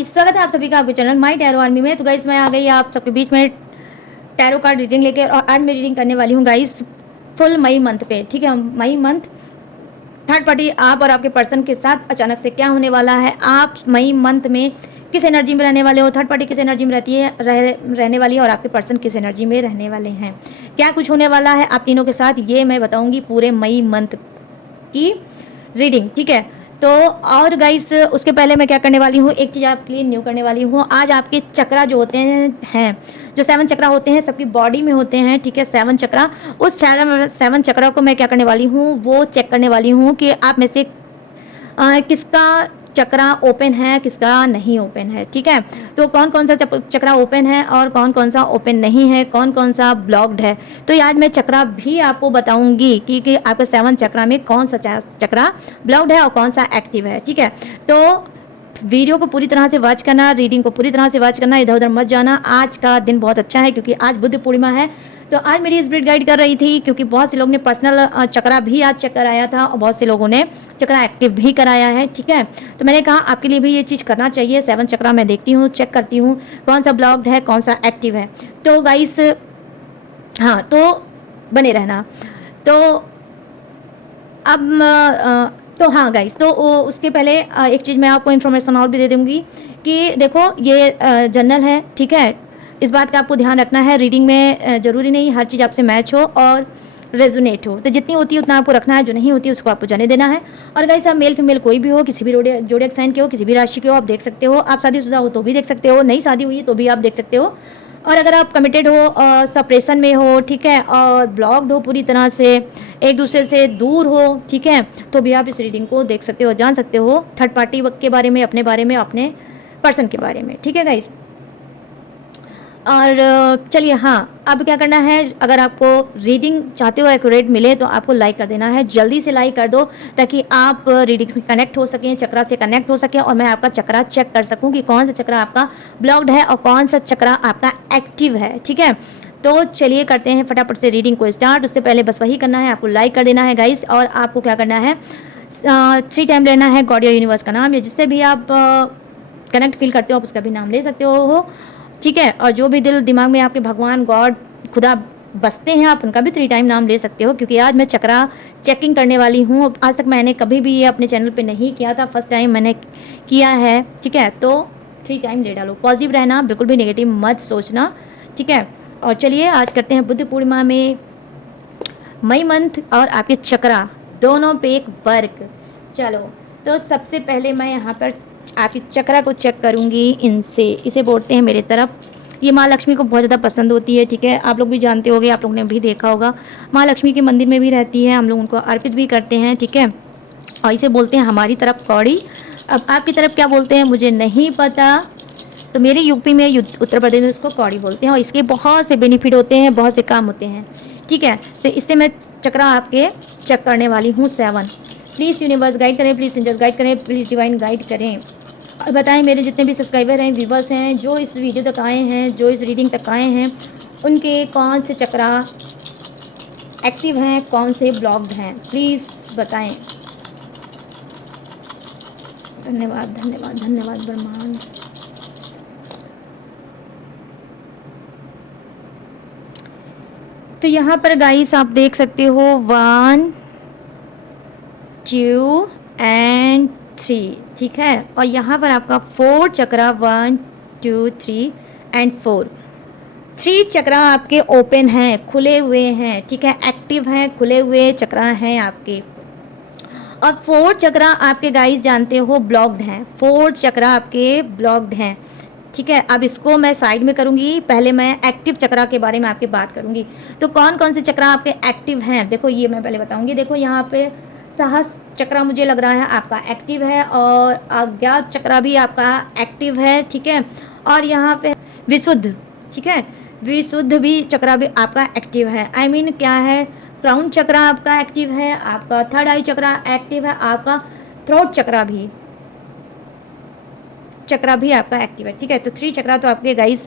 Guys, स्वागत है आप सभी का आपके चैनल माय टैरो आर्मी में। तो गाइस, मैं आ गई आप सबके बीच में टैरो कार्ड रीडिंग लेके, और आज मैं रीडिंग करने वाली हूँ गाइस फुल मई मंथ पे। ठीक है, मई मंथ थर्ड पार्टी आप और आपके पर्सन के साथ अचानक से क्या होने वाला है, आप मई मंथ में किस एनर्जी में रहने वाले हो, थर्ड पार्टी किस एनर्जी में रहती है रहने वाली है, और आपके पर्सन किस एनर्जी में रहने वाले हैं, क्या कुछ होने वाला है आप तीनों के साथ, ये मैं बताऊंगी पूरे मई मंथ की रीडिंग। ठीक है, तो और गाइस उसके पहले मैं क्या करने वाली हूँ, एक चीज़ आपके लिए न्यू करने वाली हूँ। आज आपके चक्रा जो होते हैं जो 7 चक्रा होते हैं सबकी बॉडी में होते हैं। ठीक है, 7 चक्रा, उस 7 चक्रा को मैं क्या करने वाली हूँ, वो चेक करने वाली हूँ कि आप में से किसका चक्रा ओपन है, किसका नहीं ओपन है। ठीक है, तो कौन कौन सा चक्रा ओपन है और कौन कौन सा ओपन नहीं है, कौन कौन सा ब्लॉक्ड है। तो आज मैं चक्रा भी आपको बताऊंगी कि आपके 7 चक्रा में कौन सा चक्रा ब्लॉक्ड है और कौन सा एक्टिव है। ठीक है, तो वीडियो को पूरी तरह से वॉच करना, रीडिंग को पूरी तरह से वॉच करना, इधर उधर मत जाना। आज का दिन बहुत अच्छा है क्योंकि आज बुद्ध पूर्णिमा है। तो आज मेरी स्पिरिट गाइड कर रही थी क्योंकि बहुत से लोग ने पर्सनल चक्रा भी आज चेक कराया था और बहुत से लोगों ने चक्रा एक्टिव भी कराया है। ठीक है, तो मैंने कहा आपके लिए भी ये चीज़ करना चाहिए। 7 चक्रा मैं देखती हूँ, चेक करती हूँ कौन सा ब्लॉक्ड है, कौन सा एक्टिव है। तो गाइस हाँ, तो बने रहना। तो अब तो हाँ गाइस, तो उसके पहले एक चीज़ मैं आपको इन्फॉर्मेशन और भी दे दूँगी कि देखो ये जनरल है। ठीक है, इस बात का आपको ध्यान रखना है। रीडिंग में ज़रूरी नहीं हर चीज़ आपसे मैच हो और रेजोनेट हो, तो जितनी होती है उतना आपको रखना है, जो नहीं होती है उसको आपको जाने देना है। और गाइस, आप मेल फीमेल कोई भी हो, किसी भी जोडिएक साइन के हो, किसी भी राशि के हो, आप देख सकते हो। आप शादीशुदा हो तो भी देख सकते हो, नई शादी हुई है तो भी आप देख सकते हो। और अगर आप कमिटेड हो और सप्रेशन में हो, ठीक है, और ब्लॉक्ड हो पूरी तरह से, एक दूसरे से दूर हो, ठीक है, तो भी आप इस रीडिंग को देख सकते हो, जान सकते हो थर्ड पार्टी के बारे में, अपने बारे में, अपने पर्सन के बारे में। ठीक है गाइस, और चलिए हाँ, अब क्या करना है, अगर आपको रीडिंग चाहते हो एक्यूरेट मिले तो आपको लाइक कर देना है, जल्दी से लाइक कर दो ताकि आप रीडिंग से कनेक्ट हो सकें, चक्रा से कनेक्ट हो सके और मैं आपका चक्रा चेक कर सकूं कि कौन सा चक्रा आपका ब्लॉक्ड है और कौन सा चक्रा आपका एक्टिव है। ठीक है, तो चलिए करते हैं फटाफट से रीडिंग को स्टार्ट। उससे पहले बस वही करना है, आपको लाइक कर देना है गाइस, और आपको क्या करना है 3 टाइम लेना है गॉड या यूनिवर्स का नाम, या जिससे भी आप कनेक्ट फील करते हो आप उसका भी नाम ले सकते हो। ठीक है, और जो भी दिल दिमाग में आपके भगवान गॉड खुदा बसते हैं आप उनका भी 3 टाइम नाम ले सकते हो, क्योंकि आज मैं चक्रा चेकिंग करने वाली हूँ। आज तक मैंने कभी भी ये अपने चैनल पे नहीं किया था, फर्स्ट टाइम मैंने किया है। ठीक है, तो 3 टाइम ले डालो, पॉजिटिव रहना, बिल्कुल भी नेगेटिव मत सोचना। ठीक है, और चलिए आज करते हैं बुद्ध पूर्णिमा में मई मंथ और आपके चक्रा दोनों पे एक वर्क। चलो, तो सबसे पहले मैं यहाँ पर आपकी चक्रा को चेक करूँगी इनसे, इसे बोलते हैं मेरे तरफ। ये माँ लक्ष्मी को बहुत ज़्यादा पसंद होती है। ठीक है, आप लोग भी जानते होंगे, आप लोग ने भी देखा होगा, माँ लक्ष्मी के मंदिर में भी रहती है, हम लोग उनको अर्पित भी करते हैं। ठीक है, और इसे बोलते हैं हमारी तरफ कौड़ी। अब आपकी तरफ क्या बोलते हैं मुझे नहीं पता, तो मेरे यूपी में उत्तर प्रदेश में इसको कौड़ी बोलते हैं, और इसके बहुत से बेनिफिट होते हैं, बहुत से काम होते हैं। ठीक है, तो इससे मैं चक्रा आपके चेक करने वाली हूँ 7। प्लीज़ यूनिवर्स गाइड करें, प्लीज़ एंजल गाइड करें, प्लीज़ डिवाइन गाइड करें, और बताएं मेरे जितने भी सब्सक्राइबर हैं, व्यूवर्स हैं, जो इस वीडियो तक आए हैं, जो इस रीडिंग तक आए हैं, उनके कौन से चक्रा एक्टिव हैं, कौन से ब्लॉक्ड हैं, प्लीज़ बताएं। धन्यवाद धन्यवाद धन्यवाद ब्रह्मांड। तो यहाँ पर गाइस आप देख सकते हो 1 2 एंड 3। ठीक है, और यहाँ पर आपका 4 चक्रा 1 2 3 एंड 4। 3 चक्रा आपके ओपन हैं, खुले हुए हैं। ठीक है, एक्टिव हैं, खुले हुए चक्रा हैं आपके। और 4 चक्रा आपके गाइस जानते हो ब्लॉक्ड हैं, 4 चक्रा आपके ब्लॉक्ड हैं। ठीक है, अब इसको मैं साइड में करूंगी, पहले मैं एक्टिव चक्रा के बारे में आपके बात करूंगी। तो कौन कौन से चक्रा आपके एक्टिव हैं, देखो ये मैं पहले बताऊंगी। देखो यहाँ पे साहस चक्रा मुझे लग रहा है आपका एक्टिव है, और अज्ञात चक्रा भी आपका एक्टिव है। ठीक है, और यहाँ पे विशुद्ध, ठीक है, विशुद्ध भी चक्रा भी आपका एक्टिव है। आई मीन क्या है, क्राउन चक्रा आपका एक्टिव है, आपका थर्ड आई चक्रा एक्टिव है, आपका थ्रोट चक्रा भी आपका एक्टिव है। ठीक है, तो 3 चक्रा तो आपके गाइस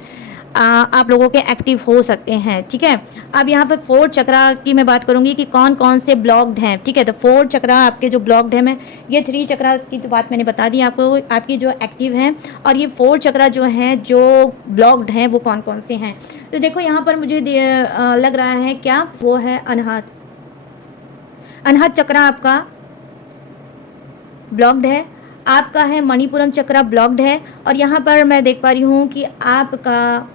आप लोगों के एक्टिव हो सकते हैं। ठीक है, अब यहाँ पर 4 चक्रा की मैं बात करूँगी कि कौन कौन से ब्लॉक्ड हैं। ठीक है, तो 4 चक्रा आपके जो ब्लॉक्ड है, मैं ये 3 चक्रा की तो बात मैंने बता दी आपको, आपकी जो एक्टिव हैं, और ये 4 चक्रा जो हैं जो ब्लॉक्ड हैं वो कौन कौन से हैं। तो देखो यहाँ पर मुझे लग रहा है क्या, वो है अनहद। अनहद चक्रा आपका ब्लॉक्ड है, आपका है मणिपुरम चक्रा ब्लॉक्ड है, और यहाँ पर मैं देख पा रही हूँ कि आपका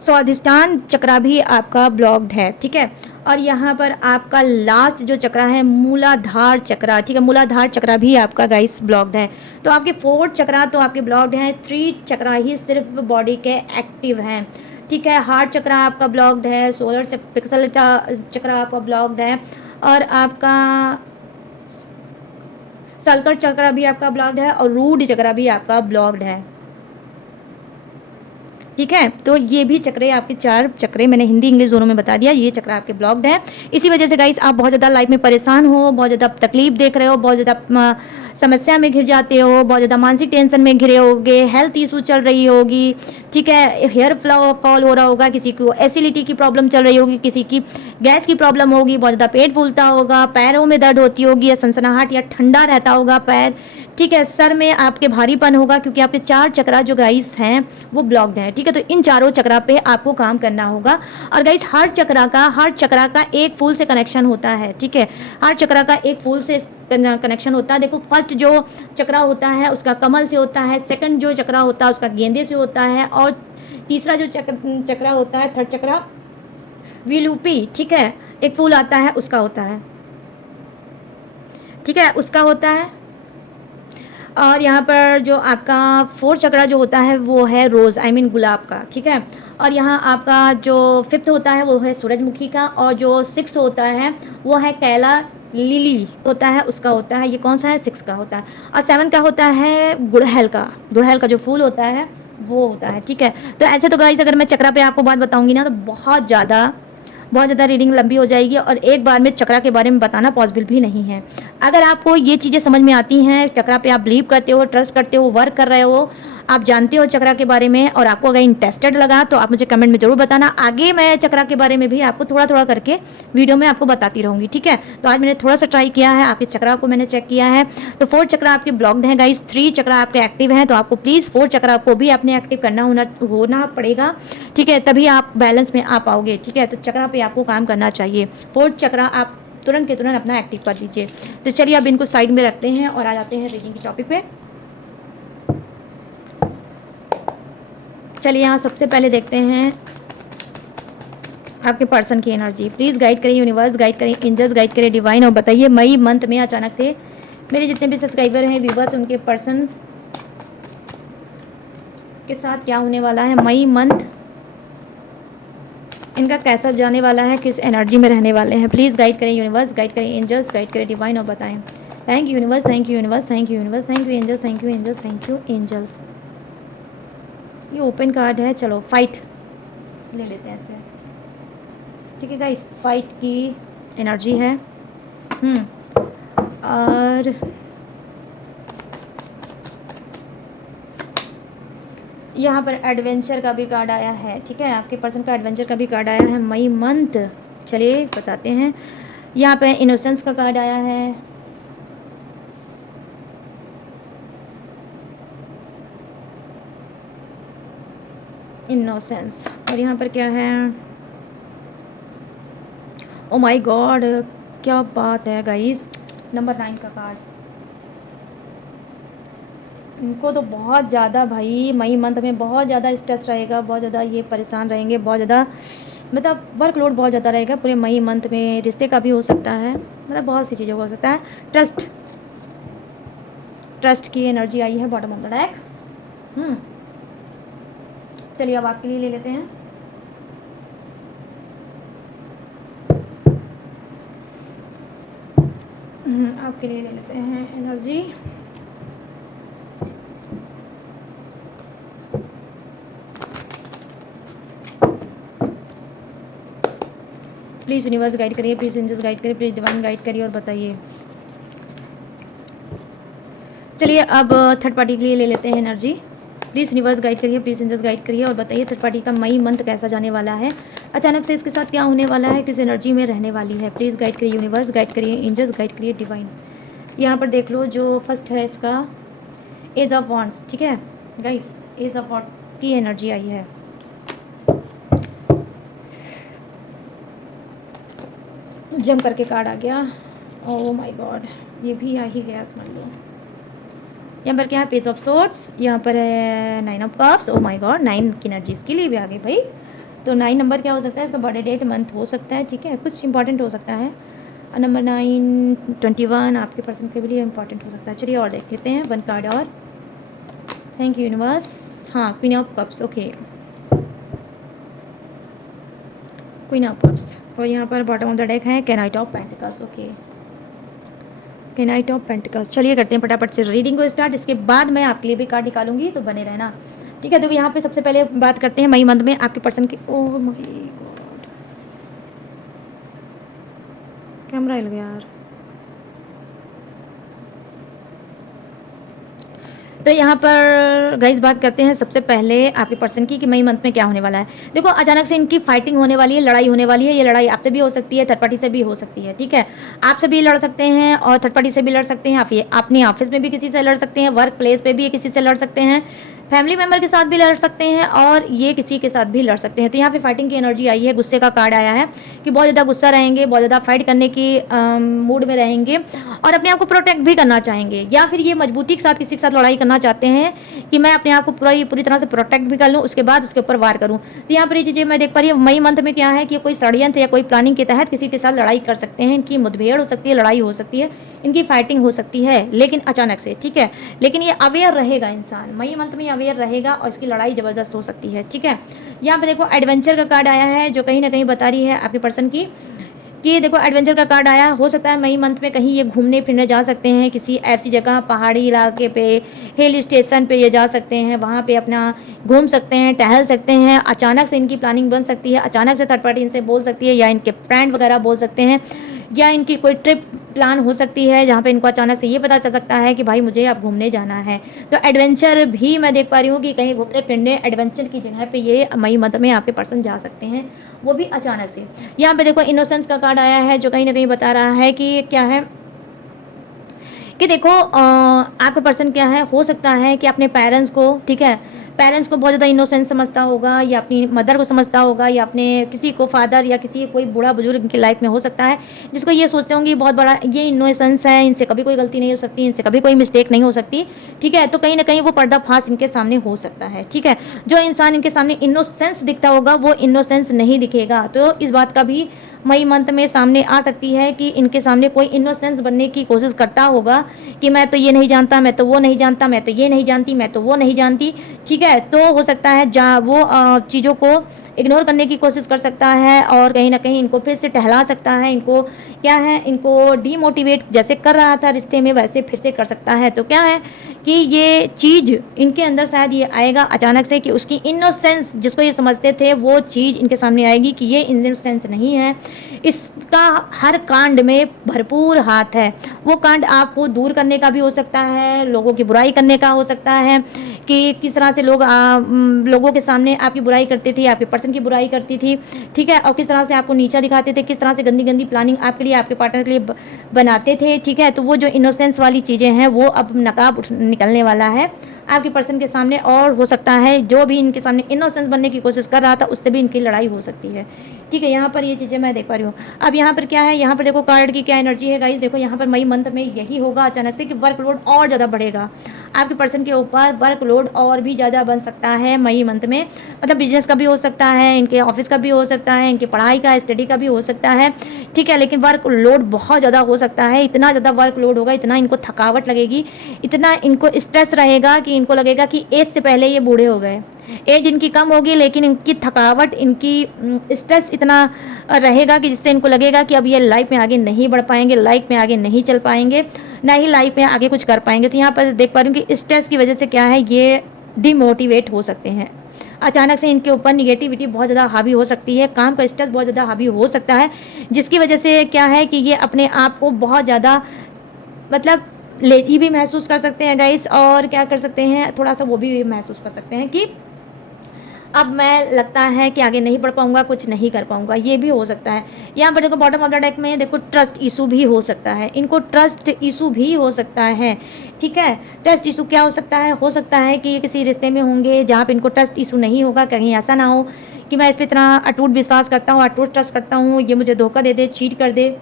स्वादिष्टान चक्रा भी आपका ब्लॉक्ड है। ठीक है, और यहाँ पर आपका लास्ट जो चक्रा है मूलाधार चक्रा, ठीक है, मूलाधार चक्रा भी आपका गाइस ब्लॉक्ड है। तो आपके 4 चक्रा तो आपके ब्लॉक्ड हैं, 3 चक्रा ही सिर्फ बॉडी के एक्टिव हैं। ठीक है, हार्ट चक्रा आपका ब्लॉक्ड है, सोलर पिक्सल चक्रा आपका ब्लॉक्ड है, और आपका सल्कर चक्रा भी आपका ब्लॉक्ड है, और रूट चक्रा भी आपका ब्लॉक्ड है। ठीक है, तो ये भी चक्रे आपके 4 चक्रे मैंने हिंदी इंग्लिश दोनों में बता दिया, ये चक्र आपके ब्लॉक्ड है। इसी वजह से गाइस आप बहुत ज़्यादा लाइफ में परेशान हो, बहुत ज़्यादा तकलीफ देख रहे हो, बहुत ज़्यादा समस्या में घिर जाते हो, बहुत ज़्यादा मानसिक टेंशन में घिरे होगे, हेल्थ इशू चल रही होगी। ठीक है, हेयर फॉल हो रहा होगा, किसी को एसिडिटी की प्रॉब्लम चल रही होगी, किसी की गैस की प्रॉब्लम होगी, बहुत ज़्यादा पेट फूलता होगा, पैरों में दर्द होती होगी, या सनसनाहट या ठंडा रहता होगा पैर। ठीक है, सर में आपके भारीपन होगा, क्योंकि आपके 4 चक्रा जो गाइस हैं वो ब्लॉक्ड हैं। ठीक है, तो इन चारों चक्रा पे आपको काम करना होगा। और गाइस हर चक्रा का एक फूल से कनेक्शन होता है। ठीक है, हर चक्रा का एक फूल से कनेक्शन होता है। देखो, फर्स्ट जो चक्रा होता है उसका कमल से होता है, सेकंड जो चक्रा होता है उसका गेंदे से होता है, और तीसरा जो चक्रा होता है, थर्ड चक्रा विलूपी, ठीक है, एक फूल आता है उसका होता है। ठीक है, उसका होता है। और यहाँ पर जो आपका 4 चक्रा जो होता है वो है रोज़, आई मीन गुलाब का। ठीक है, और यहाँ आपका जो 5th होता है वो है सूरजमुखी का, और जो 6 होता है वो है कैला लिली होता है, उसका होता है। ये कौन सा है, 6 का होता है। और 7 का होता है गुड़हल का जो फूल होता है वो होता है। ठीक है, तो ऐसे तो गाइस अगर मैं चक्रा पे आपको बात बताऊंगी ना तो बहुत ज़्यादा रीडिंग लंबी हो जाएगी, और एक बार में चक्रा के बारे में बताना पॉसिबल भी नहीं है। अगर आपको ये चीज़ें समझ में आती हैं, चक्रा पे आप बिलीव करते हो, ट्रस्ट करते हो, वर्क कर रहे हो, आप जानते हो चक्रा के बारे में, और आपको अगर इंटरेस्टेड लगा तो आप मुझे कमेंट में ज़रूर बताना। आगे मैं चक्रा के बारे में भी आपको थोड़ा करके वीडियो में आपको बताती रहूँगी। ठीक है, तो आज मैंने थोड़ा सा ट्राई किया है, आपके चक्रा को मैंने चेक किया है। तो 4 चक्रा आपके ब्लॉक्ड हैं गाइस, 3 चक्रा आपके एक्टिव हैं, तो आपको प्लीज़ 4 चक्रा को भी अपने एक्टिव करना होना पड़ेगा। ठीक है, तभी आप बैलेंस में आ पाओगे। ठीक है, तो चक्रा पे आपको काम करना चाहिए। 4 चक्रा आप तुरंत के तुरंत अपना एक्टिव कर दीजिए। तो चलिए अब इनको साइड में रखते हैं और आ जाते हैं रीडिंग के टॉपिक पे। चलिए यहाँ सबसे पहले देखते हैं आपके पर्सन की एनर्जी। प्लीज़ गाइड करें यूनिवर्स, गाइड करें एंजल्स, गाइड करें डिवाइन, और बताइए मई मंथ में अचानक से मेरे जितने भी सब्सक्राइबर हैं, व्यूवर्स, उनके पर्सन के साथ क्या होने वाला है। मई मंथ इनका कैसा जाने वाला है, किस एनर्जी में रहने वाले हैं। प्लीज़ गाइड करें यूनिवर्स, गाइड करें एंजल्स, गाइड करें डिवाइन, और बताएं। Thank you universe, thank you universe, thank you universe, thank you angels, thank you angels, thank you angels. ये ओपन कार्ड है, चलो फाइट ले लेते हैं ऐसे। ठीक है गाइस, फाइट की एनर्जी है। और यहाँ पर एडवेंचर का भी कार्ड आया है। ठीक है, आपके पर्सन का एडवेंचर का भी कार्ड आया है मई मंथ। चलिए बताते हैं। यहाँ पे इनोसेंस का कार्ड आया है, इनोसेंस, और यहाँ पर क्या है, ओ माय गॉड, क्या बात है गाइस, नंबर 9 का कार्ड। इनको तो बहुत ज़्यादा भाई मई मंथ में बहुत ज़्यादा स्ट्रेस रहेगा, बहुत ज़्यादा ये परेशान रहेंगे, बहुत ज़्यादा मतलब वर्कलोड बहुत ज़्यादा रहेगा पूरे मई मंथ में। रिश्ते का भी हो सकता है, मतलब बहुत सी चीज़ों का हो सकता है। ट्रस्ट की एनर्जी आई है बॉटम ऑफ द डेक। चलिए अब आपके लिए ले लेते हैं। आपके लिए ले लेते हैं एनर्जी। प्लीज़ यूनिवर्स गाइड करिए, प्लीज़ एंजल्स गाइड करिए, प्लीज़ डिवाइन गाइड करिए, और बताइए। चलिए अब थर्ड पार्टी के लिए ले लेते हैं एनर्जी। प्लीज़ यूनिवर्स गाइड करिए, प्लीज़ एंजल्स गाइड करिए और बताइए थर्ड पार्टी का मई मंथ कैसा जाने वाला है, अचानक से इसके साथ क्या होने वाला है, किस एनर्जी में रहने वाली है। प्लीज़ गाइड करिए यूनिवर्स, गाइड करिए एंजल्स, गाइड करिए डिवाइन। यहाँ पर देख लो जो फर्स्ट है इसका एज ऑफ वॉन्ड्स, ठीक है गाइस, एज ऑफ वॉन्ड्स की एनर्जी आई है। जंप करके कार्ड आ गया, ओह माय गॉड, ये भी आ ही गया समझ लो। यहाँ पर क्या है, पेज ऑफ सोर्ड्स, यहाँ पर है 9 of cups, oh my God 9 की एनर्जी इसके लिए भी आ गई भाई। तो 9 नंबर क्या हो सकता है, इसका बर्थडे डेट मंथ हो सकता है, ठीक है, कुछ इंपॉर्टेंट हो सकता है। नंबर 9 21 आपके पर्सन के लिए इंपॉर्टेंट हो सकता है। चलिए और देख लेते हैं 1 कार्ड और। Thank you universe. हाँ, queen of cups, okay, queen of cups, और यहाँ पर बॉटम ऑफ द डेक है knight of pentacles, okay, knight of pentacles. चलिए करते हैं फटाफट से रीडिंग को स्टार्ट, इसके बाद मैं आपके लिए भी कार्ड निकालूंगी, तो बने रहना, ठीक है। तो यहाँ पे सबसे पहले बात करते हैं मई मंथ में आपके पर्सन की। ओह माय गॉड, कैमरा हिल गया यार। तो यहाँ पर गाइस बात करते हैं सबसे पहले आपके पर्सन की कि मई मंथ में क्या होने वाला है। देखो अचानक से इनकी फाइटिंग होने वाली है, लड़ाई होने वाली है। ये लड़ाई आपसे भी हो सकती है, थर्ड पार्टी से भी हो सकती है, ठीक है। आपसे भी लड़ सकते हैं और थर्ड पार्टी से भी लड़ सकते हैं। आप ये अपने ऑफिस में भी किसी से लड़ सकते हैं, वर्क प्लेस पे भी किसी से लड़ सकते हैं, फैमिली मेंबर के साथ भी लड़ सकते हैं और ये किसी के साथ भी लड़ सकते हैं। तो यहाँ पे फाइटिंग की एनर्जी आई है, गुस्से का कार्ड आया है कि बहुत ज़्यादा गुस्सा रहेंगे, बहुत ज़्यादा फाइट करने की मूड में रहेंगे और अपने आप को प्रोटेक्ट भी करना चाहेंगे, या फिर ये मजबूती के साथ किसी के साथ लड़ाई करना चाहते हैं कि मैं अपने आप को पूरी तरह से प्रोटेक्ट भी कर लूँ, उसके बाद उसके ऊपर वार करूँ। तो यहाँ पर ये चीज़ें मैं देख पा रही हूँ। मई मंथ में क्या है कि कोई षड्यंत्र या कोई प्लानिंग के तहत किसी के साथ लड़ाई कर सकते हैं, इनकी मुठभेड़ हो सकती है, लड़ाई हो सकती है, इनकी फाइटिंग हो सकती है, लेकिन अचानक से, ठीक है। लेकिन ये अवेयर रहेगा, इंसान मई मंथ में अवेयर रहेगा और इसकी लड़ाई ज़बरदस्त हो सकती है, ठीक है। यहाँ पे देखो एडवेंचर का कार्ड आया है जो कहीं ना कहीं बता रही है आपके पर्सन की कि देखो एडवेंचर का कार्ड आया, हो सकता है मई मंथ में कहीं ये घूमने फिरने जा सकते हैं, किसी ऐसी जगह पहाड़ी इलाके पे, हिल स्टेशन पे ये जा सकते हैं, वहाँ पे अपना घूम सकते हैं, टहल सकते हैं। अचानक से इनकी प्लानिंग बन सकती है, अचानक से थर्ड पार्टी इनसे बोल सकती है या इनके फ्रेंड वगैरह बोल सकते हैं, या इनकी कोई ट्रिप प्लान हो सकती है जहाँ पे इनको अचानक से ये पता चल सकता है कि भाई मुझे अब घूमने जाना है। तो एडवेंचर भी मैं देख पा रही हूँ कि कहीं घूमने फिरने एडवेंचर की जगह पे ये मई मंथ में आपके पर्सन जा सकते हैं, वो भी अचानक से। यहाँ पे देखो इनोसेंस का कार्ड आया है जो कहीं ना कहीं बता रहा है कि क्या है कि देखो आपका पर्सन क्या है, हो सकता है कि अपने पेरेंट्स को, ठीक है, पेरेंट्स को बहुत ज़्यादा इनोसेंस समझता होगा, या अपनी मदर को समझता होगा, या अपने किसी को फादर या किसी कोई बूढ़ा बुजुर्ग इनकी लाइफ में हो सकता है जिसको ये सोचते होंगे बहुत बड़ा ये इनोसेंस है, इनसे कभी कोई गलती नहीं हो सकती, इनसे कभी कोई मिस्टेक नहीं हो सकती, ठीक है। तो कहीं ना कहीं वो पर्दाफाश इनके सामने हो सकता है, ठीक है। जो इंसान इनके सामने इनोसेंस दिखता होगा वो इनोसेंस नहीं दिखेगा। तो इस बात का भी मई मंथ में सामने आ सकती है कि इनके सामने कोई इनोसेंस बनने की कोशिश करता होगा कि मैं तो ये नहीं जानता, मैं तो वो नहीं जानता, मैं तो ये नहीं जानती, मैं तो वो नहीं जानती, ठीक है। तो हो सकता है जहाँ वो चीज़ों को इग्नोर करने की कोशिश कर सकता है और कहीं ना कहीं इनको फिर से टहला सकता है, इनको क्या है, इनको डीमोटिवेट जैसे कर रहा था रिश्ते में वैसे फिर से कर सकता है। तो क्या है कि ये चीज़ इनके अंदर शायद ये आएगा अचानक से कि उसकी इनोसेंस जिसको ये समझते थे वो चीज़ इनके सामने आएगी कि ये इनोसेंस नहीं है, इसका हर कांड में भरपूर हाथ है। वो कांड आपको दूर करने का भी हो सकता है, लोगों की बुराई करने का हो सकता है कि किस तरह से लोग लोगों के सामने आपकी बुराई करते थे, आपके पर्सन की बुराई करती थी, ठीक है, और किस तरह से आपको नीचा दिखाते थे, किस तरह से गंदी गंदी प्लानिंग आपके लिए, आपके पार्टनर के लिए बनाते थे, ठीक है। तो वो जो इनोसेंस वाली चीज़ें हैं वो अब नकाब निकलने वाला है आपके पर्सन के सामने, और हो सकता है जो भी इनके सामने इनोसेंस बनने की कोशिश कर रहा था उससे भी इनकी लड़ाई हो सकती है, ठीक है। यहाँ पर ये चीज़ें मैं देख पा रही हूँ। अब यहाँ पर क्या है, यहाँ पर देखो कार्ड की क्या एनर्जी है गाइस, देखो यहाँ पर मई मंथ में यही होगा अचानक से कि वर्कलोड और ज़्यादा बढ़ेगा आपके पर्सन के ऊपर, वर्कलोड और भी ज़्यादा बन सकता है मई मंथ में, मतलब बिजनेस का भी हो सकता है, इनके ऑफिस का भी हो सकता है, इनकी पढ़ाई का स्टडी का भी हो सकता है, ठीक है। लेकिन वर्कलोड बहुत ज़्यादा हो सकता है, इतना ज़्यादा वर्कलोड होगा, इतना इनको थकावट लगेगी, इतना इनको स्ट्रेस रहेगा कि इनको लगेगा कि एज से पहले ये बूढ़े हो गए। एज इनकी कम होगी लेकिन इनकी थकावट, इनकी स्ट्रेस इतना रहेगा कि जिससे इनको लगेगा कि अब ये लाइफ में आगे नहीं बढ़ पाएंगे, लाइफ में आगे नहीं चल पाएंगे, ना ही लाइफ में आगे कुछ कर पाएंगे। तो यहाँ पर देख पा रही हूँ कि स्ट्रेस की वजह से क्या है, ये डिमोटिवेट हो सकते हैं, अचानक से इनके ऊपर निगेटिविटी बहुत ज़्यादा हावी हो सकती है, काम का स्ट्रेस बहुत ज़्यादा हावी हो सकता है, जिसकी वजह से क्या है कि ये अपने आप को बहुत ज़्यादा मतलब लेजी भी महसूस कर सकते हैं गाइस, और क्या कर सकते हैं, थोड़ा सा वो भी महसूस कर सकते हैं कि अब मैं लगता है कि आगे नहीं बढ़ पाऊंगा, कुछ नहीं कर पाऊंगा, ये भी हो सकता है। यहाँ पर देखो बॉटम ऑफ द डेक में देखो ट्रस्ट इशू भी हो सकता है, इनको ट्रस्ट इशू भी हो सकता है, ठीक है। ट्रस्ट इशू क्या हो सकता है कि ये किसी रिश्ते में होंगे जहाँ पे इनको ट्रस्ट इशू नहीं होगा। कहीं ऐसा ना हो कि मैं इस पर इतना अटूट विश्वास करता हूँ, अटूट ट्रस्ट करता हूँ, ये मुझे धोखा दे दे, चीट कर दे,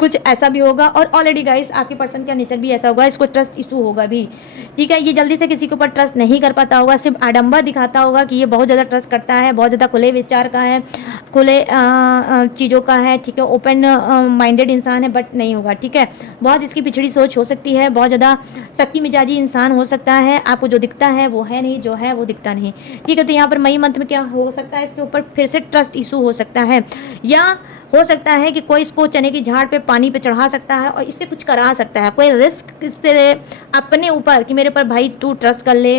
कुछ ऐसा भी होगा। और ऑलरेडी गाइस आपके पर्सन का नेचर भी ऐसा होगा, इसको ट्रस्ट इशू होगा भी, ठीक है। ये जल्दी से किसी के ऊपर ट्रस्ट नहीं कर पाता होगा, सिर्फ आडंबर दिखाता होगा कि ये बहुत ज़्यादा ट्रस्ट करता है, बहुत ज़्यादा खुले विचार का है, खुले चीज़ों का है, ठीक है, ओपन माइंडेड इंसान है, बट नहीं होगा, ठीक है। बहुत इसकी पिछड़ी सोच हो सकती है, बहुत ज़्यादा सक्की मिजाजी इंसान हो सकता है, आपको जो दिखता है वो है नहीं, जो है वो दिखता नहीं, ठीक है। तो यहाँ पर मई मंथ में क्या हो सकता है, इसके ऊपर फिर से ट्रस्ट इशू हो सकता है, या हो सकता है कि कोई इसको चने की झाड़ पे पानी पे चढ़ा सकता है और इससे कुछ करा सकता है, कोई रिस्क इससे अपने ऊपर कि मेरे पर भाई तू ट्रस्ट कर ले,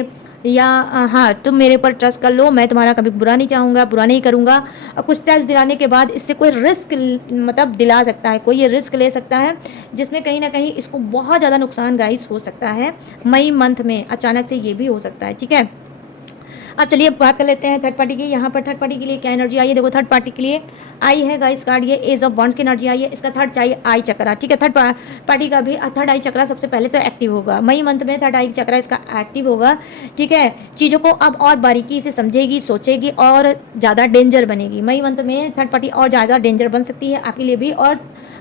या हाँ तुम मेरे पर ट्रस्ट कर लो, मैं तुम्हारा कभी बुरा नहीं चाहूँगा, बुरा नहीं करूँगा। और कुछ ट्रस्ट दिलाने के बाद इससे कोई रिस्क मतलब दिला सकता है, कोई ये रिस्क ले सकता है जिसमें कहीं ना कहीं इसको बहुत ज़्यादा नुकसान गाइस हो सकता है मई मंथ में, अचानक से ये भी हो सकता है, ठीक है। अब चलिए बात कर लेते हैं थर्ड पार्टी की। यहाँ पर थर्ड पार्टी के लिए क्या एनर्जी आई है, देखो थर्ड पार्टी के लिए आई है गाइस कार्ड, ये एज ऑफ वॉन्ड्स की एनर्जी आई है, इसका थर्ड चाहिए आई चक्रा, ठीक है। थर्ड पार्टी का भी थर्ड आई चक्रा सबसे पहले तो एक्टिव होगा मई मंथ में, थर्ड आई चक्रा इसका एक्टिव होगा, ठीक है। चीज़ों को अब और बारीकी से समझेगी, सोचेगी और ज़्यादा डेंजर बनेगी। मई मंथ में थर्ड पार्टी और ज़्यादा डेंजर बन सकती है आपके लिए भी और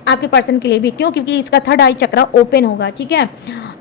आपके पर्सन के लिए भी, क्यों, क्योंकि इसका थर्ड आई चक्रा ओपन होगा, ठीक है।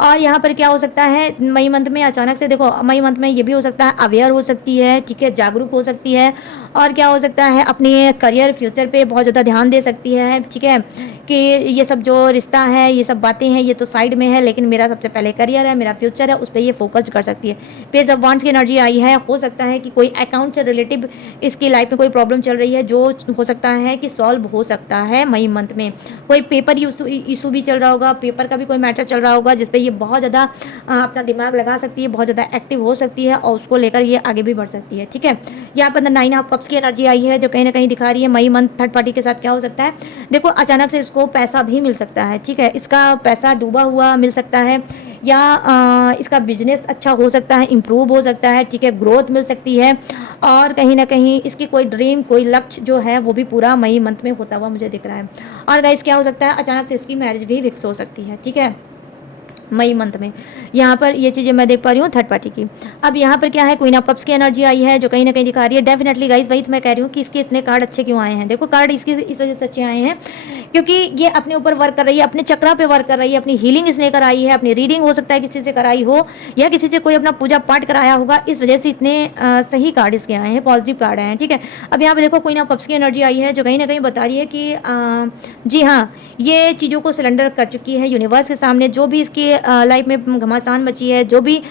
और यहाँ पर क्या हो सकता है मई मंथ में अचानक से, देखो मई मंथ में ये भी हो सकता है अवेयर हो सकती है, ठीक है, जागरूक हो सकती है, और क्या हो सकता है अपने करियर फ्यूचर पे बहुत ज़्यादा ध्यान दे सकती है, ठीक है, कि ये सब जो रिश्ता है, ये सब बातें हैं, ये तो साइड में है, लेकिन मेरा सबसे पहले करियर है, मेरा फ्यूचर है, उस पर ये फोकस कर सकती है। पेज ऑफ वांड्स की एनर्जी आई है, हो सकता है कि कोई अकाउंट से रिलेटिव इसकी लाइफ में कोई प्रॉब्लम चल रही है जो हो सकता है कि सॉल्व हो सकता है मई मंथ में। कोई पेपर इशू भी चल रहा होगा, पेपर का भी कोई मैटर चल रहा होगा जिसपे ये बहुत ज़्यादा अपना दिमाग लगा सकती है, बहुत ज़्यादा एक्टिव हो सकती है और उसको लेकर ये आगे भी बढ़ सकती है, ठीक है। यहाँ पर 9 ऑफ कप्स की एनर्जी आई है जो कहीं ना कहीं दिखा रही है मई मंथ थर्ड पार्टी के साथ क्या हो सकता है। देखो अचानक से इसको पैसा भी मिल सकता है, ठीक है, इसका पैसा डूबा हुआ मिल सकता है, या इसका बिजनेस अच्छा हो सकता है, इम्प्रूव हो सकता है, ठीक है, ग्रोथ मिल सकती है, और कहीं ना कहीं इसकी कोई ड्रीम, कोई लक्ष्य जो है वो भी पूरा मई मंथ में होता हुआ मुझे दिख रहा है। और गाइस क्या हो सकता है अचानक से इसकी मैरिज भी फिक्स हो सकती है, ठीक है, मई मंथ में। यहाँ पर ये चीज़ें मैं देख पा रही हूँ थर्ड पार्टी की। अब यहाँ पर क्या है क्वीन ऑफ कप्स की एनर्जी आई है जो कहीं ना कहीं दिखा रही है डेफिनेटली गाइस, वही तो मैं कह रही हूँ कि इसके इतने कार्ड अच्छे क्यों आए हैं। देखो कार्ड इसकी इस वजह से अच्छे आए हैं क्योंकि ये अपने ऊपर वर्क कर रही है, अपने चक्रा पे वर्क कर रही है, अपनी हीलिंग इसने कराई है, अपनी रीडिंग हो सकता है किसी से कराई हो या किसी से कोई अपना पूजा पाठ कराया होगा, इस वजह से इतने सही कार्ड इसके आए हैं, पॉजिटिव कार्ड आए हैं, ठीक है। अब यहाँ पे देखो क्वीन ऑफ कप्स की एनर्जी आई है जो कहीं ना कहीं बता रही है कि जी हाँ ये चीज़ों को सिलेंडर कर चुकी है यूनिवर्स के सामने, जो भी इसकी लाइफ में घमासान मची है, जो भी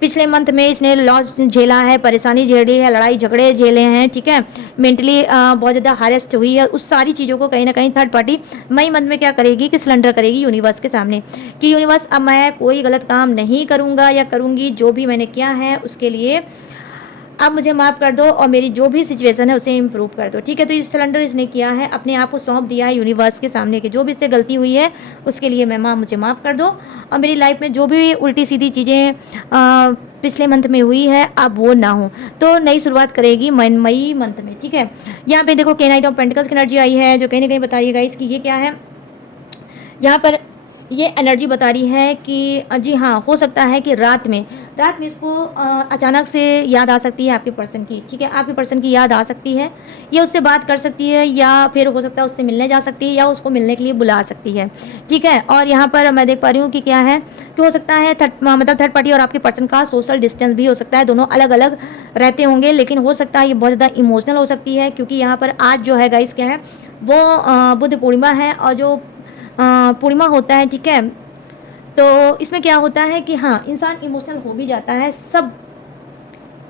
पिछले मंथ में इसने लॉस झेला है, परेशानी झेली है, लड़ाई झगड़े झेले हैं, ठीक है, मेंटली बहुत ज़्यादा हारेस्ट हुई है, उस सारी चीज़ों को कहीं ना कहीं थर्ड पार्टी मई मंथ में क्या करेगी कि सिलेंडर करेगी यूनिवर्स के सामने कि यूनिवर्स अब मैं कोई गलत काम नहीं करूँगा या करूँगी, जो भी मैंने किया है उसके लिए अब मुझे माफ़ कर दो और मेरी जो भी सिचुएशन है उसे इम्प्रूव कर दो, ठीक है। तो इस सिलेंडर इसने किया है, अपने आप को सौंप दिया है यूनिवर्स के सामने कि जो भी इससे गलती हुई है उसके लिए मैं मुझे माफ़ कर दो और मेरी लाइफ में जो भी उल्टी सीधी चीज़ें पिछले मंथ में हुई है अब वो ना हो, तो नई शुरुआत करेगी मई मंथ में, ठीक है। यहाँ पे देखो नाइट ऑफ पेंटिकल्स की एनर्जी आई है जो कहीं ना कहीं बताइएगा इसकी ये क्या है। यहाँ पर ये एनर्जी बता रही है कि जी हाँ हो सकता है कि रात में इसको अचानक से याद आ सकती है आपके पर्सन की, ठीक है, आपके पर्सन की याद आ सकती है, ये उससे बात कर सकती है या फिर हो सकता है उससे मिलने जा सकती है या उसको मिलने के लिए बुला सकती है, ठीक है। और यहाँ पर मैं देख पा रही हूँ कि क्या है कि हो सकता है थर्ड पार्टी और आपके पर्सन का सोशल डिस्टेंस भी हो सकता है, दोनों अलग अलग रहते होंगे, लेकिन हो सकता है ये बहुत ज़्यादा इमोशनल हो सकती है क्योंकि यहाँ पर आज जो है गाइस क्या है वो बुद्ध पूर्णिमा है और जो पूर्णिमा होता है, ठीक है, तो इसमें क्या होता है कि हाँ इंसान इमोशनल हो भी जाता है,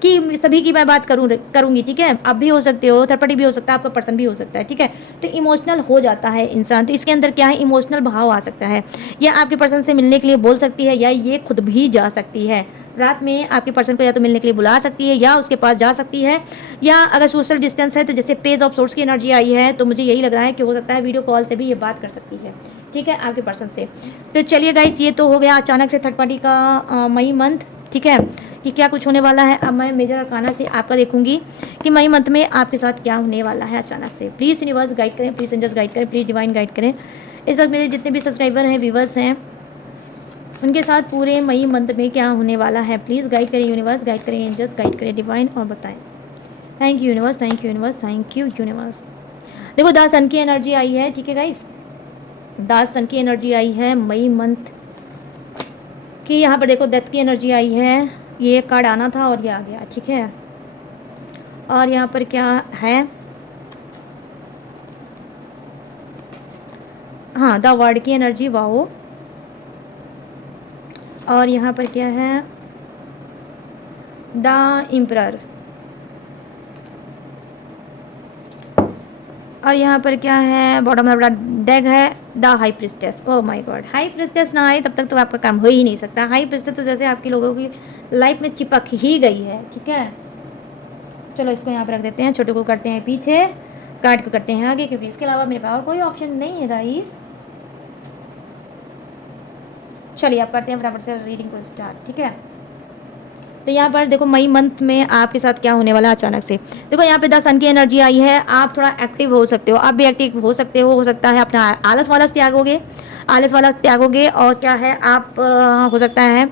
सभी की मैं बात करूँगी, ठीक है, आप भी हो सकते हो, थर्ड पार्टी भी हो सकता है, आपका पर्सन भी हो सकता है, ठीक है, तो इमोशनल हो जाता है इंसान, तो इसके अंदर क्या है इमोशनल भाव आ सकता है, या आपके पर्सन से मिलने के लिए बोल सकती है या ये खुद भी जा सकती है रात में आपके पर्सन को या तो मिलने के लिए बुला सकती है या उसके पास जा सकती है, या अगर सोशल डिस्टेंस है तो जैसे पेज ऑफ सोर्स की एनर्जी आई है तो मुझे यही लग रहा है कि हो सकता है वीडियो कॉल से भी ये बात कर सकती है, ठीक है, आपके पर्सन से। तो चलिए गाइस, ये तो हो गया अचानक से थर्ड पार्टी का मई मंथ, ठीक है, कि क्या कुछ होने वाला है। अब मैं मेजर अरकाना से आपका देखूंगी कि मई मंथ में आपके साथ क्या होने वाला है अचानक से। प्लीज़ यूनिवर्स गाइड करें, प्लीज़ एंजल्स गाइड करें, प्लीज़ डिवाइन गाइड करें। इस वक्त मेरे जितने भी सब्सक्राइबर हैं, व्यूवर्स हैं, उनके साथ पूरे मई मंथ में क्या होने वाला है। प्लीज़ गाइड करें यूनिवर्स, गाइड करें एंजल्स, गाइड करें डिवाइन, और बताएं। Thank you universe, thank you universe, thank you universe. देखो 10 सन की एनर्जी आई है, ठीक है गाइस, 10 सन की एनर्जी आई है मई मंथ की। यहाँ पर देखो डेथ की एनर्जी आई है, ये कार्ड आना था और ये आ गया, ठीक है। और यहाँ पर क्या है, हाँ, द वर्ड की एनर्जी, वाओ। और यहाँ पर क्या है, द एम्परर। और यहाँ पर क्या है, बॉटम में बड़ा डेग है, the high priestess. Oh my God, high priestess ना आए तब तक तो आपका काम हो ही नहीं सकता। हाई प्रिस्टेस तो जैसे आपकी लोगों की लाइफ में चिपक ही गई है, ठीक है। चलो इसको यहाँ पर रख देते हैं, छोटे को करते हैं पीछे, कार्ड को करते हैं आगे, क्योंकि इसके अलावा मेरे पास और कोई ऑप्शन नहीं है गाइस। चलिए आप करते हैं फटाफट से रीडिंग को स्टार्ट, ठीक है। तो यहाँ पर देखो मई मंथ में आपके साथ क्या होने वाला है अचानक से। देखो यहाँ पे 10 सन की एनर्जी आई है, आप थोड़ा एक्टिव हो सकते हो, आप भी एक्टिव हो सकते हो सकता है अपना आलस वालस त्यागोगे, आलस वाला त्यागोगे। और क्या है, आप हो सकता है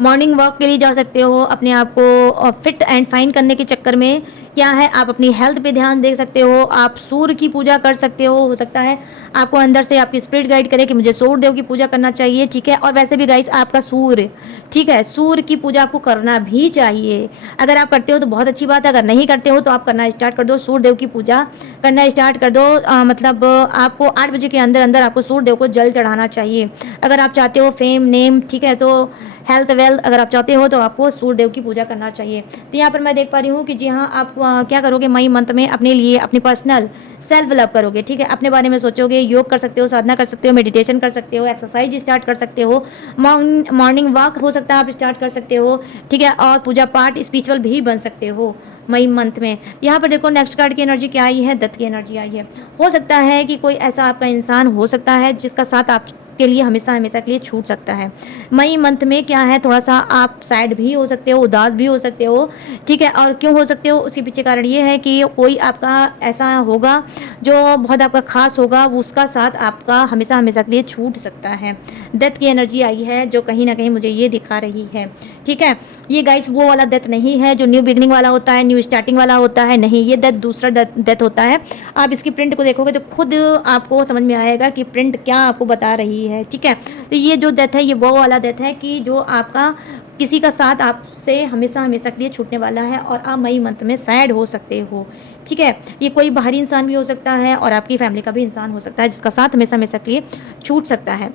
मॉर्निंग वॉक के लिए जा सकते हो, अपने आप को फिट एंड फाइन करने के चक्कर में। क्या है, आप अपनी हेल्थ पे ध्यान दे सकते हो, आप सूर्य की पूजा कर सकते हो सकता है आपको अंदर से आपकी स्पिरिट गाइड करे कि मुझे सूर्य देव की पूजा करना चाहिए, ठीक है। और वैसे भी गाइस आपका सूर्य, ठीक है, सूर्य की पूजा आपको करना भी चाहिए। अगर आप करते हो तो बहुत अच्छी बात है, अगर नहीं करते हो तो आप करना स्टार्ट कर दो, सूर्य देव की पूजा करना स्टार्ट कर दो। मतलब आपको 8 बजे के अंदर अंदर आपको सूर्य देव को जल चढ़ाना चाहिए। अगर आप चाहते हो फेम नेम, ठीक है, तो हेल्थ वेल्थ अगर आप चाहते हो तो आपको सूर्य देव की पूजा करना चाहिए। तो यहाँ पर मैं देख पा रही हूँ कि जी हाँ, आप क्या करोगे मई मंथ में, अपने लिए अपनी पर्सनल सेल्फ लव करोगे, ठीक है। अपने बारे में सोचोगे, योग कर सकते हो, साधना कर सकते हो, मेडिटेशन कर सकते हो, एक्सरसाइज स्टार्ट कर सकते हो, मॉर्निंग वॉक हो सकता है आप स्टार्ट कर सकते हो, ठीक है। और पूजा पाठ स्पिरिचुअल भी बन सकते हो मई मंथ में। यहाँ पर देखो नेक्स्ट कार्ड की एनर्जी क्या आई है, दत्त की एनर्जी आई है। हो सकता है कि कोई ऐसा आपका इंसान हो सकता है जिसका साथ आप के लिए हमेशा हमेशा के लिए छूट सकता है। मई मंथ में क्या है, थोड़ा सा आप सैड भी हो सकते हो, उदास भी हो सकते हो, ठीक है। और क्यों हो सकते हो, उसके पीछे कारण ये है कि कोई आपका ऐसा होगा जो बहुत आपका खास होगा, वो उसका साथ आपका हमेशा हमेशा के लिए छूट सकता है। डेथ की एनर्जी आई है जो कहीं ना कहीं मुझे ये दिखा रही है, ठीक है। ये गाइस वो वाला डेथ नहीं है जो न्यू बिगनिंग वाला होता है, न्यू स्टार्टिंग वाला होता है, नहीं, ये डेथ दूसरा डेथ होता है। आप इसकी प्रिंट को देखोगे तो खुद आपको समझ में आएगा कि प्रिंट क्या आपको बता रही है, ठीक है। तो ये जो डेथ है, ये वो वाला डेथ है कि जो आपका किसी का साथ आपसे हमेशा हमेशा के लिए छूटने वाला है और आप मई मंथ में सैड हो सकते हो, ठीक है। ये कोई बाहरी इंसान भी हो सकता है और आपकी फैमिली का भी इंसान हो सकता है जिसका साथ हमेशा हमेशा के लिए छूट सकता है,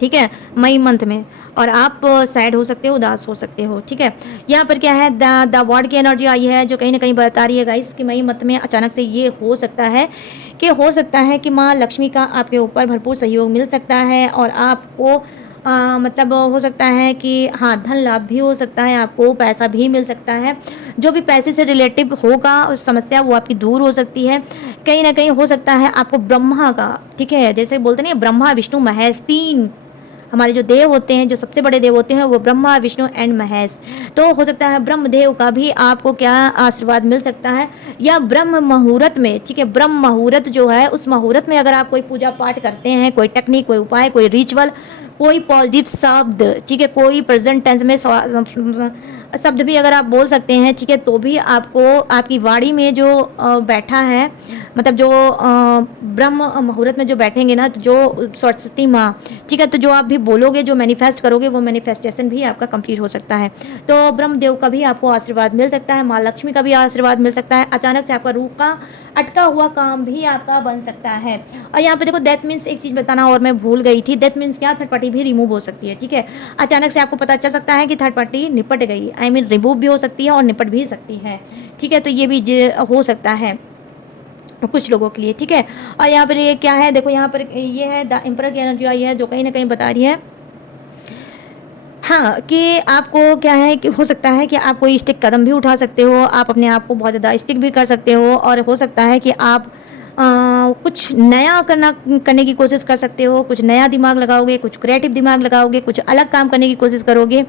ठीक है, मई मंथ में। और आप सैड हो सकते हो, उदास हो सकते हो, ठीक है। यहाँ पर क्या है, द वर्ड की एनर्जी आई है जो कहीं ना कहीं बता रही है गाइस कि मई मंथ में अचानक से ये हो सकता है कि माँ लक्ष्मी का आपके ऊपर भरपूर सहयोग मिल सकता है और आपको मतलब हो सकता है कि हाँ, धन लाभ भी हो सकता है, आपको पैसा भी मिल सकता है। जो भी पैसे से रिलेटिव होगा उस समस्या वो आपकी दूर हो सकती है। कहीं ना कहीं हो सकता है आपको ब्रह्मा का, ठीक है, जैसे बोलते नहीं, ब्रह्मा विष्णु महेश, 3 हमारे जो देव होते हैं, जो सबसे बड़े देव होते हैं वो ब्रह्मा विष्णु एंड महेश। तो हो सकता है ब्रह्मदेव का भी आपको क्या आशीर्वाद मिल सकता है, या ब्रह्म मुहूर्त में, ठीक है, ब्रह्म मुहूर्त जो है उस मुहूर्त में अगर आप कोई पूजा पाठ करते हैं, कोई टेक्निक, कोई उपाय, कोई रिचुअल, कोई पॉजिटिव शब्द, ठीक है, कोई प्रेजेंट टेंस में शब्द भी अगर आप बोल सकते हैं, ठीक है, तो भी आपको आपकी वाणी में जो बैठा है, मतलब जो ब्रह्म मुहूर्त में जो बैठेंगे ना, तो जो सरस्वती माँ, ठीक है, तो जो आप भी बोलोगे, जो मैनिफेस्ट करोगे, वो मैनिफेस्टेशन भी आपका कंप्लीट हो सकता है। तो ब्रह्मदेव का भी आपको आशीर्वाद मिल सकता है, माँ लक्ष्मी का भी आशीर्वाद मिल सकता है। अचानक से आपका रूह का अटका हुआ काम भी आपका बन सकता है। और यहाँ पे देखो डेथ मीन्स, एक चीज़ बताना और मैं भूल गई थी, डेथ मीन्स क्या, थर्ड पार्टी भी रिमूव हो सकती है, ठीक है। अचानक से आपको पता चल सकता है कि थर्ड पार्टी निपट गई, आई मीन रिमूव भी हो सकती है और निपट भी सकती है, ठीक है। तो ये भी हो सकता है कुछ लोगों के लिए, ठीक है। और यहाँ पर ये क्या है, देखो यहाँ पर ये है द एम्परर की एनर्जी आई है जो कहीं ना कहीं बता रही है हाँ, कि आपको क्या है कि हो सकता है कि आप कोई स्टिक कदम भी उठा सकते हो, आप अपने आप को बहुत ज़्यादा स्टिक भी कर सकते हो, और हो सकता है कि आप कुछ नया करने की कोशिश कर सकते हो, कुछ नया दिमाग लगाओगे, कुछ क्रिएटिव दिमाग लगाओगे, कुछ अलग काम करने की कोशिश करोगे।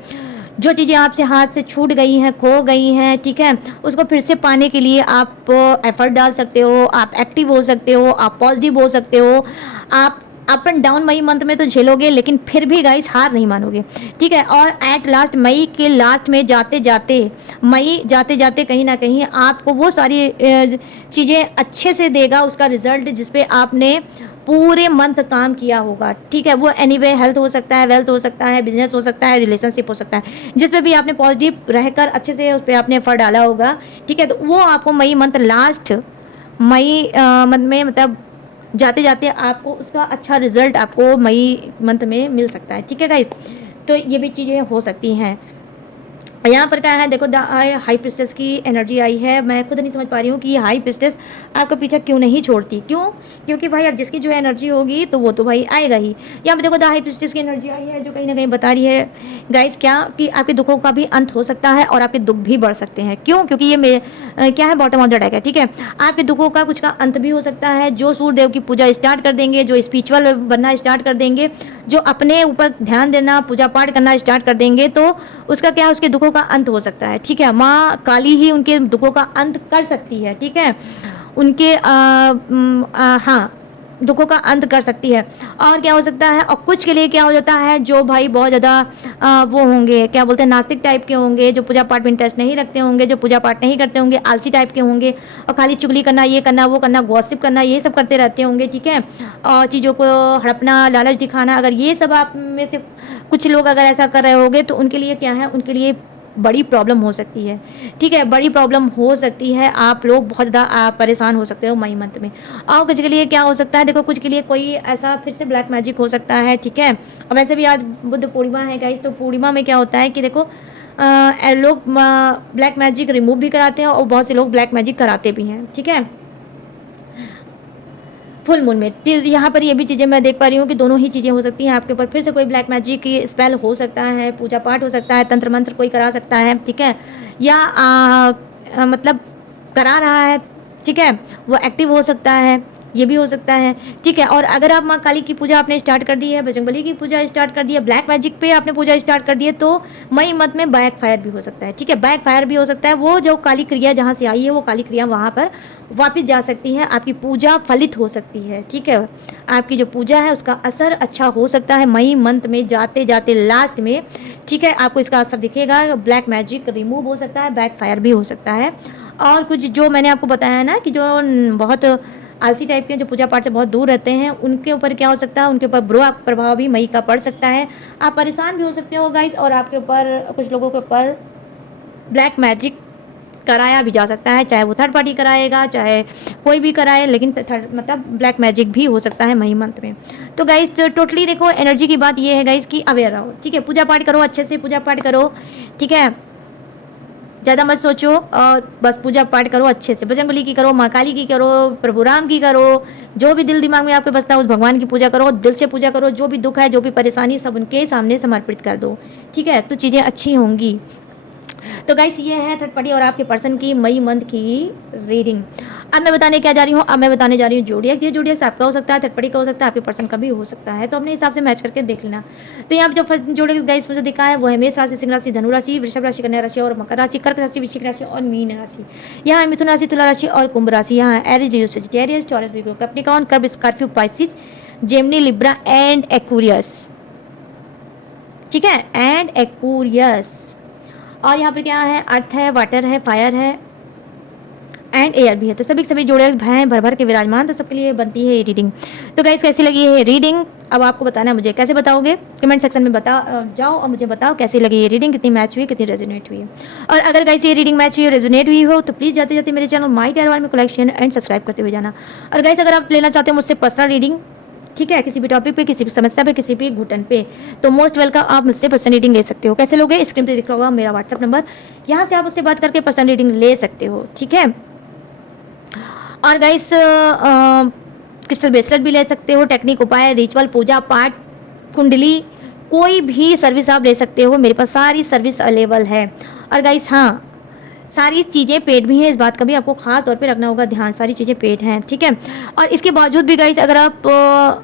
जो चीज़ें आपसे हाथ से छूट गई हैं, खो गई हैं, ठीक है, उसको फिर से पाने के लिए आप एफर्ट डाल सकते हो, आप एक्टिव हो सकते हो, आप पॉजिटिव हो सकते हो। आप up and down May month में तो झेलोगे, लेकिन फिर भी गाइस हार नहीं मानोगे, ठीक है। और एट लास्ट मई के लास्ट में जाते जाते कहीं ना कहीं आपको वो सारी चीज़ें अच्छे से देगा, उसका रिजल्ट जिस पे आपने पूरे मंथ काम किया होगा, ठीक है। वो एनीवे हेल्थ हो सकता है, वेल्थ हो सकता है, बिजनेस हो सकता है, रिलेशनशिप हो सकता है, जिस पे भी आपने पॉजिटिव रहकर अच्छे से उस पर आपने एफर्ट डाला होगा, ठीक है। तो वो आपको मई मंथ लास्ट मई मंथ में मतलब जाते जाते आपको उसका अच्छा रिजल्ट आपको मई मंथ में मिल सकता है, ठीक है गाइस। तो ये भी चीज़ें हो सकती हैं। यहाँ पर क्या है, देखो द हाई प्रिस्टेस की एनर्जी आई है। मैं खुद नहीं समझ पा रही हूँ कि ये हाई प्रिस्टेस आपका पीछा क्यों नहीं छोड़ती, क्यों? क्योंकि भाई अब जिसकी जो एनर्जी होगी तो वो तो भाई आएगा ही। यहाँ पे देखो द हाई प्रिस्टेस की एनर्जी आई है, जो कहीं ना कहीं बता रही है गाइस क्या कि आपके दुखों का भी अंत हो सकता है और आपके दुख भी बढ़ सकते हैं। क्यों? क्योंकि ये क्या है, बॉटम ऑफ द डेक है, ठीक है। आपके दुखों का कुछ का अंत भी हो सकता है। जो सूर्यदेव की पूजा स्टार्ट कर देंगे, जो स्पिरिचुअल बनना स्टार्ट कर देंगे, जो अपने ऊपर ध्यान देना, पूजा पाठ करना स्टार्ट कर देंगे, तो उसका क्या है, उसके दुखों का अंत हो सकता है, ठीक है। माँ काली ही उनके दुखों का अंत कर सकती है, ठीक है। उनके हाँ, दुखों का अंत कर सकती है। और क्या हो सकता है, और कुछ के लिए क्या हो जाता है, जो भाई बहुत ज़्यादा वो होंगे, क्या बोलते हैं, नास्तिक टाइप के होंगे, जो पूजा पाठ में इंटरेस्ट नहीं रखते होंगे, जो पूजा पाठ नहीं करते होंगे, आलसी टाइप के होंगे और खाली चुगली करना, ये करना, वो करना, गॉसिप करना, ये सब करते रहते होंगे, ठीक है। और चीज़ों को हड़पना, लालच दिखाना, अगर ये सब आप में से कुछ लोग अगर ऐसा कर रहे होंगे तो उनके लिए क्या है, उनके लिए बड़ी प्रॉब्लम हो सकती है, ठीक है। बड़ी प्रॉब्लम हो सकती है, आप लोग बहुत ज़्यादा परेशान हो सकते हो मई मंथ में। और कुछ के लिए क्या हो सकता है, देखो कुछ के लिए कोई ऐसा फिर से ब्लैक मैजिक हो सकता है, ठीक है। और वैसे भी आज बुद्ध पूर्णिमा है गाइस, तो पूर्णिमा में क्या होता है कि देखो लोग ब्लैक मैजिक रिमूव भी कराते हैं और बहुत से लोग ब्लैक मैजिक कराते भी हैं, ठीक है, फुल मून में। यहाँ पर ये भी चीज़ें मैं देख पा रही हूँ कि दोनों ही चीज़ें हो सकती हैं। आपके ऊपर फिर से कोई ब्लैक मैजिक की स्पेल हो सकता है, पूजा पाठ हो सकता है, तंत्र मंत्र कोई करा सकता है, ठीक है, या मतलब करा रहा है, ठीक है, वो एक्टिव हो सकता है, ये भी हो सकता है, ठीक है। और अगर आप माँ काली की पूजा आपने स्टार्ट कर दी है, बजरंगबली की पूजा स्टार्ट कर दी है, ब्लैक मैजिक पे आपने पूजा स्टार्ट कर दी है, तो मई मंथ में बैक फायर भी हो सकता है, ठीक है। बैक फायर भी हो सकता है, वो जो काली क्रिया जहाँ से आई है वो काली क्रिया वहाँ पर वापस जा सकती है, आपकी पूजा फलित हो सकती है, ठीक है। आपकी जो पूजा है उसका असर अच्छा हो सकता है मई मंथ में जाते जाते लास्ट में, ठीक है। आपको इसका असर दिखेगा, ब्लैक मैजिक रिमूव हो सकता है, बैक फायर भी हो सकता है। और कुछ जो मैंने आपको बताया ना कि जो बहुत आलसी टाइप के, जो पूजा पाठ से बहुत दूर रहते हैं, उनके ऊपर क्या हो सकता है, उनके ऊपर बुरा प्रभाव भी मई का पड़ सकता है। आप परेशान भी हो सकते हो गाइस, और आपके ऊपर कुछ लोगों के ऊपर ब्लैक मैजिक कराया भी जा सकता है, चाहे वो थर्ड पार्टी कराएगा, चाहे कोई भी कराए, लेकिन मतलब ब्लैक मैजिक भी हो सकता है मई मंथ में। तो गाइस टोटली देखो एनर्जी की बात ये है गाइस कि अवेयर रहो, ठीक है। पूजा पाठ करो, अच्छे से पूजा पाठ करो, ठीक है, ज़्यादा मत सोचो और बस पूजा पाठ करो अच्छे से। बजरंगबली की करो, माँ काली की करो, प्रभु राम की करो, जो भी दिल दिमाग में आपके बसता है उस भगवान की पूजा करो, दिल से पूजा करो। जो भी दुख है, जो भी परेशानी, सब उनके सामने समर्पित कर दो, ठीक है, तो चीज़ें अच्छी होंगी। तो गाइस ये है थर्ड पार्टी और आपके पर्सन की मई मंथ की रीडिंग। अब मैं बताने क्या जा रही हूँ, अब मैं बताने जा रही हूँ जोडियक। ये जोडियक आपका हो सकता है, थर्ड पार्टी का हो सकता है, आपके पर्सन का भी हो सकता है, तो अपने हिसाब से मैच करके देख लेना। तो यहाँ पे जो फर्स्ट जोडियक गाइस मुझे दिखा है वो है मेष राशि, सिंह राशि, धनु राशि, वृषभ राशि, कन्या राशि और मकर राशि, कर्क राशि, वृश्चिक राशि और मीन राशि। यहाँ है मिथुन राशि, तुला राशि और कुंभ राशि। यहाँ Aries, Leo, Sagittarius, Taurus, Virgo, Capricorn, कर्ब, Scorpio, Pisces, Gemini, Libra and Aquarius, ठीक है, एंड एक्वेरियस। और यहाँ पर क्या है, अर्थ है, वाटर है, फायर है एंड एयर भी है। तो सभी जोड़े हैं भर भर के विराजमान, तो सबके लिए बनती है ये रीडिंग। तो गाइस कैसी लगी है ये रीडिंग, अब आपको बताना है मुझे। कैसे बताओगे, कमेंट सेक्शन में जाओ और मुझे बताओ कैसी लगी ये रीडिंग, कितनी मैच हुई, कितनी रेजोनेट हुई है। और अगर गाइस ये रीडिंग मैच हुई, रेजोनेट हुई हो, तो प्लीज़ जाते जाते मेरे चैनल माई टैरो में कलेक्शन एंड सब्सक्राइब करते हुए जाना। और गाइस अगर आप लेना चाहते हो मुझसे पर्सनल रीडिंग, ठीक है, किसी भी टॉपिक पे, किसी भी समस्या पे, किसी भी घुटन पे, तो मोस्ट वेलकम, आप मुझसे पर्सनल रीडिंग ले सकते हो। कैसे लोगे, स्क्रीन पे दिख रहा होगा मेरा व्हाट्सअप नंबर, यहाँ से आप उससे बात करके पर्सनल रीडिंग ले सकते हो, ठीक है। और गाइस क्रिस्टल ब्रेसलेट भी ले सकते हो, टेक्निक, उपाय, रिचुअल, पूजा पाठ, कुंडली, कोई भी सर्विस आप ले सकते हो, मेरे पास सारी सर्विस अवेलेबल है। और गाइस हाँ, सारी चीज़ें पेड भी हैं, इस बात का भी आपको खास तौर पे रखना होगा ध्यान, सारी चीज़ें पेड हैं, ठीक है। और इसके बावजूद भी गाइस अगर आप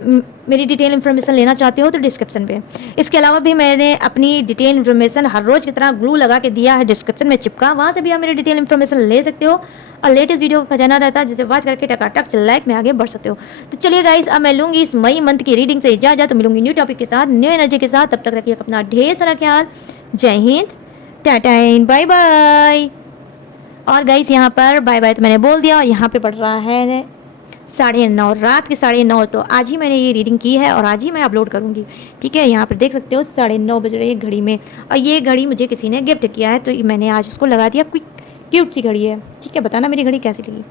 मेरी डिटेल इन्फॉर्मेशन लेना चाहते हो तो डिस्क्रिप्शन पे। इसके अलावा भी मैंने अपनी डिटेल इन्फॉर्मेशन हर रोज़ की तरह ग्लू लगा के दिया है, डिस्क्रिप्शन में चिपका, वहाँ से भी आप मेरी डिटेल इन्फॉर्मेशन ले सकते हो और लेटेस्ट वीडियो का खजाना रहता है जिसे वॉच करके टकाटक से लाइक में आगे बढ़ सकते हो। तो चलिए गाइस, अब मैं लूँगी इस मई मंथ की रीडिंग से इजाज़त, तो मिलूंगी न्यू टॉपिक के साथ, न्यू एनर्जी के साथ। तब तक रखिए अपना ढेर सारा ख्याल। जय हिंद, टाटा एंड बाय बाय। और गाइस यहाँ पर बाय बाय तो मैंने बोल दिया, और यहाँ पे पड़ रहा है 9:30, रात के 9:30। तो आज ही मैंने ये रीडिंग की है और आज ही मैं अपलोड करूँगी, ठीक है। यहाँ पर देख सकते हो 9:30 बज रही है घड़ी में, और ये घड़ी मुझे किसी ने गिफ्ट किया है तो मैंने आज इसको लगा दिया। क्यूट सी घड़ी है, ठीक है। बताना मेरी घड़ी कैसी लगी।